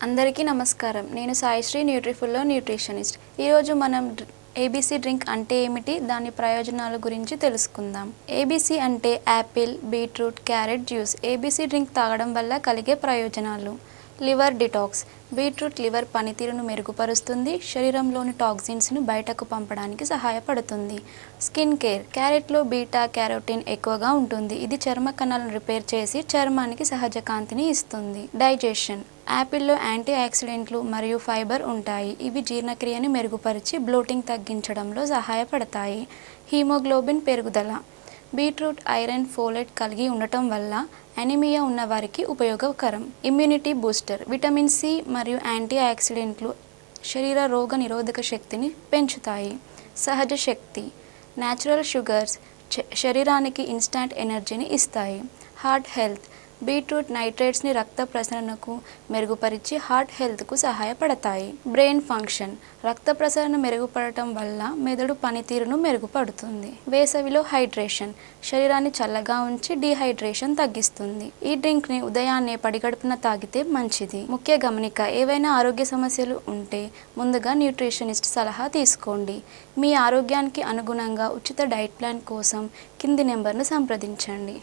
అందరికీ నమస్కారం. నేను సాయిశ్రీ న్యూట్రిఫుల్లో న్యూట్రిషనిస్ట్. ఈరోజు మనం ఏబీసీ డ్రింక్ అంటే ఏమిటి, దాని ప్రయోజనాల గురించి తెలుసుకుందాం. ఏబీసీ అంటే Apple, beetroot, carrot juice. ABC drink తాగడం వల్ల కలిగే ప్రయోజనాలు: లివర్ డిటాక్స్. బీట్రూట్ లివర్ పనితీరును మెరుగుపరుస్తుంది, శరీరంలోని టాక్సిన్స్ను బయటకు పంపడానికి సహాయపడుతుంది. Skin care. క్యారెట్లో బీటా క్యారోటిన్ ఎక్కువగా ఉంటుంది. ఇది చర్మ కణాలను రిపేర్ చేసి చర్మానికి సహజ కాంతిని ఇస్తుంది. డైజెషన్. యాపిల్లో యాంటీ ఆక్సిడెంట్లు మరియు ఫైబర్ ఉంటాయి. ఇవి జీర్ణక్రియని మెరుగుపరిచి బ్లోటింగ్ తగ్గించడంలో సహాయపడతాయి. హీమోగ్లోబిన్ పెరుగుదల. బీట్రూట్ ఐరన్, ఫోలేట్ కలిగి ఉండటం వల్ల అనీమియా ఉన్నవారికి ఉపయోగకరం. Immunity booster. విటమిన్ సి మరియు యాంటీ ఆక్సిడెంట్లు శరీర రోగ నిరోధక శక్తిని పెంచుతాయి. సహజ శక్తి. న్యాచురల్ షుగర్స్ శరీరానికి ఇన్స్టాంట్ ఎనర్జీని ఇస్తాయి. Heart health. బీట్రూట్ నైట్రేట్స్ని రక్త ప్రసరణకు మెరుగుపరిచి హార్ట్ హెల్త్కు సహాయపడతాయి. Brain function. రక్త ప్రసరణ మెరుగుపడటం వల్ల మెదడు పనితీరును మెరుగుపడుతుంది. వేసవిలో హైడ్రేషన్. శరీరాన్ని చల్లగా ఉంచి డీహైడ్రేషన్ తగ్గిస్తుంది. ఈ డ్రింక్ని ఉదయాన్నే పడిగడుపున తాగితే మంచిది. ముఖ్య గమనిక: ఏవైనా ఆరోగ్య సమస్యలు ఉంటే ముందుగా న్యూట్రిషనిస్ట్ సలహా తీసుకోండి. మీ ఆరోగ్యానికి అనుగుణంగా ఉచిత డైట్ ప్లాన్ కోసం కింది నెంబర్ను సంప్రదించండి.